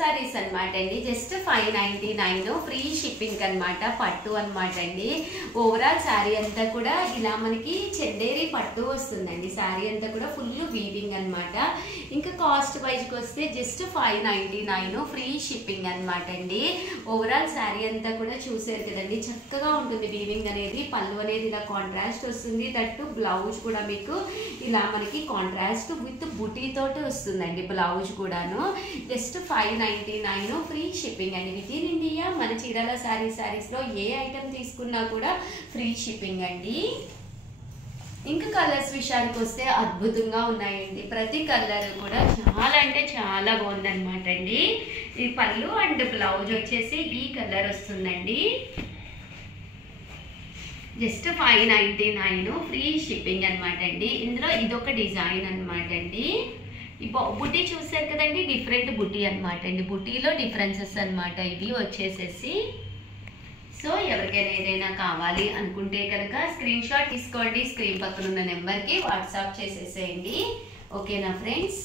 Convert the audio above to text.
సారీస్ అన్నమాట అండి. Just 599 free shipping అన్నమాట. పట్టు అన్నమాట అండి. ఓవరాల్ శారీ అంతా కూడా ఇలా మనకి చందేరి పట్టు వస్తుందండి. శారీ అంతా కూడా ఫుల్ వీవింగ్ అన్నమాట. ఇంకా కాస్ట్ వైజ్కి వస్తే జస్ట్ 599 ఫ్రీ షిప్పింగ్ అన్నమాట అండి. ఓవరాల్ శారీ అంతా కూడా చూసారు కదండి, చక్కగా ఉంటుంది వీవింగ్ అనేది. పళ్ళు అనేది ఇలా కాంట్రాస్ట్ వస్తుంది. దట్టు బ్లౌజ్ కూడా మీకు ఇలా మనకి కాంట్రాస్ట్ విత్ బుటీ తోటి వస్తుందండి. బ్లౌజ్ కూడాను జస్ట్ 599 ఫ్రీ షిప్పింగ్ అండి. విత్ ఇన్ ఇండియా మన చీరాల శారీస్లో ఏ ఐటమ్ తీసుకున్నా కూడా ఫ్రీ షిప్పింగ్ అండి. ఇంకా కలర్స్ విషయానికి వస్తే అద్భుతంగా ఉన్నాయండి. ప్రతి కలర్ కూడా చాలా అంటే చాలా బాగుందన్నమాట అండి. ఈ పళ్ళు అండ్ బ్లౌజ్ వచ్చేసి ఈ కలర్ వస్తుందండి. జస్ట్ 599 ఫ్రీ షిప్పింగ్ అనమాట అండి. ఇందులో ఇదొక డిజైన్ అనమాట అండి. ఈ బుటీ చూసారు కదండి, డిఫరెంట్ బుటీ అనమాట అండి. బుటీలో డిఫరెన్సెస్ అనమాట ఇవి వచ్చేసేసి. సో ఎవరికైనా ఏదైనా కావాలి అనుకుంటే కనుక స్క్రీన్ షాట్ తీసుకోండి. స్క్రీన్ పక్కన ఉన్న నెంబర్కి వాట్సాప్ చేసేసేయండి. ఓకేనా ఫ్రెండ్స్?